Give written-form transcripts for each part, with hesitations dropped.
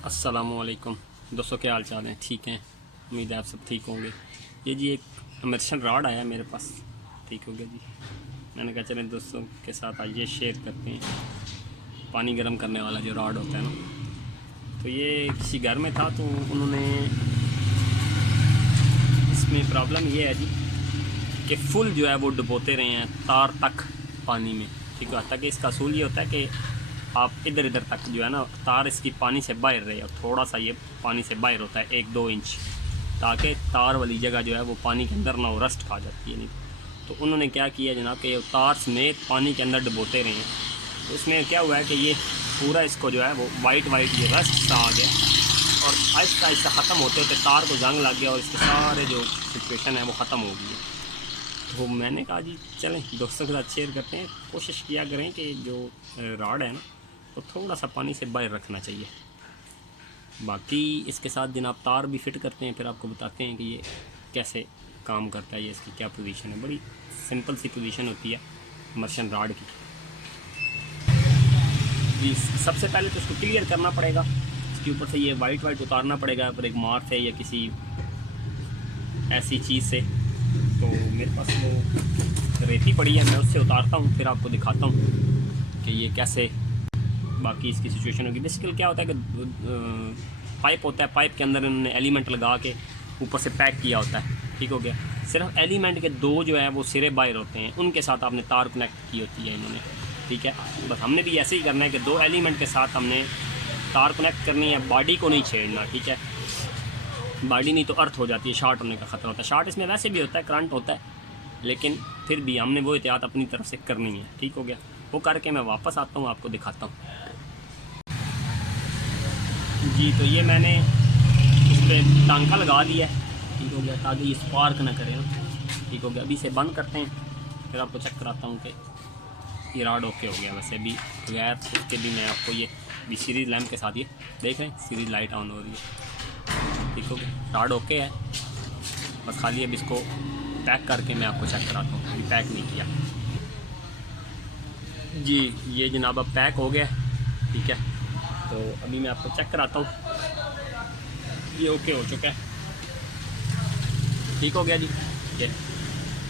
अस्सलामुअलैकुम दोस्तों, क्या हाल चाल है? ठीक हैं, उम्मीद है आप सब ठीक होंगे। ये जी एक इमर्शन रॉड आया मेरे पास, ठीक हो गया जी। मैंने कहा चलें दोस्तों के साथ आज ये शेयर करते हैं। पानी गर्म करने वाला जो रॉड होता है ना, तो ये किसी घर में था, तो उन्होंने इसमें प्रॉब्लम ये है जी कि फुल जो है वो डुबोते रहे हैं तार तक पानी में, ठीक है। ताकि इसका असूल ये होता है कि आप इधर इधर तक जो है ना तार इसकी पानी से बाहर रहे, और थोड़ा सा ये पानी से बाहर होता है 1-2 इंच, ताकि तार वाली जगह जो है वो पानी के अंदर ना हो, रस्ट खा जाती है नहीं। तो उन्होंने क्या किया जनाब कि तार समेत पानी के अंदर डुबोते रहे हैं। तो इसमें क्या हुआ है कि ये पूरा इसको जो है वो वाइट ये रस्ट सा आ गया, और आहिस्ता आहिस्ता ख़त्म होते होते तार को जंग लग गया, और इसके सारे जो सिचुएशन है वो ख़त्म हो गई है। तो मैंने कहा जी चलें दोस्तों के साथ शेयर करते हैं। कोशिश किया करें कि जो रॉड है ना तो थोड़ा सा पानी से बाहर रखना चाहिए। बाकी इसके साथ जनाब तार भी फिट करते हैं, फिर आपको बताते हैं कि ये कैसे काम करता है, ये इसकी क्या पोजीशन है। बड़ी सिंपल सी पोजीशन होती है इमर्शन रॉड की जी। सबसे पहले तो इसको क्लियर करना पड़ेगा, इसके ऊपर से ये वाइट उतारना पड़ेगा, फिर एक मार से या किसी ऐसी चीज़ से। तो मेरे पास वो रेती पड़ी है, मैं उससे उतारता हूँ, फिर आपको दिखाता हूँ कि ये कैसे बाकी इसकी सिचुएशन होगी। बेसिकली क्या होता है कि पाइप होता है, पाइप के अंदर इन्होंने एलिमेंट लगा के ऊपर से पैक किया होता है, ठीक हो गया। सिर्फ एलिमेंट के 2 जो है वो सिरे बाहर होते हैं, उनके साथ आपने तार कनेक्ट की होती है इन्होंने, ठीक है। बस हमने भी ऐसे ही करना है कि 2 एलिमेंट के साथ हमने तार कनेक्ट करनी है, बॉडी को नहीं छेड़ना, ठीक है। बॉडी नहीं तो अर्थ हो जाती है, शॉर्ट होने का ख़तरा होता है। शॉर्ट इसमें वैसे भी होता है, करंट होता है, लेकिन फिर भी हमने वो एहतियात अपनी तरफ से करनी है, ठीक हो गया। वो करके मैं वापस आता हूँ, आपको दिखाता हूँ जी। तो ये मैंने इस पर टांका लगा दिया है, ठीक हो गया, ताकि ये स्पार्क ना करे, ठीक हो गया। अभी इसे बंद करते हैं, फिर आपको चेक कराता हूँ कि ये रॉड ओके हो गया। वैसे भी बगैर उसके भी मैं आपको ये भी सीरीज लैम्प के साथ ये देख रहे हैं, सीरीज लाइट ऑन हो रही है, ठीक हो गया। रॉड ओके है, बस खाली अब इसको पैक करके मैं आपको चेक कराता हूँ। अभी पैक नहीं किया जी। ये जनाब अब पैक हो गया, ठीक है। तो अभी मैं आपको चेक कराता हूँ, ये ओके हो चुका है, ठीक हो गया जी। ये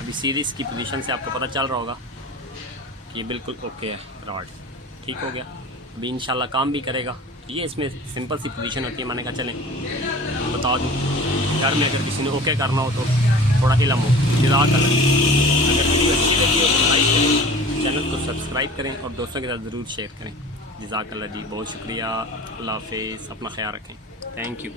अभी सीरीज़ की पोजीशन से आपको पता चल रहा होगा कि ये बिल्कुल ओके है रॉड, ठीक हो गया। अभी इंशाल्लाह काम भी करेगा। ये इसमें सिंपल सी पोजीशन होती है, मैंने कहा चलें बता दूँ, घर में अगर किसी ने ओके करना हो तो थोड़ा इल्म हो। जज़ाकल्लाह। अगर वीडियो अच्छी लगी हो तो लाइक करें, चैनल को सब्सक्राइब करें और दोस्तों के साथ ज़रूर शेयर करें। जज़ाकल्लाह जी, बहुत शुक्रिया। अल्लाह हाफ़िज़, अपना ख्याल रखें। Thank you.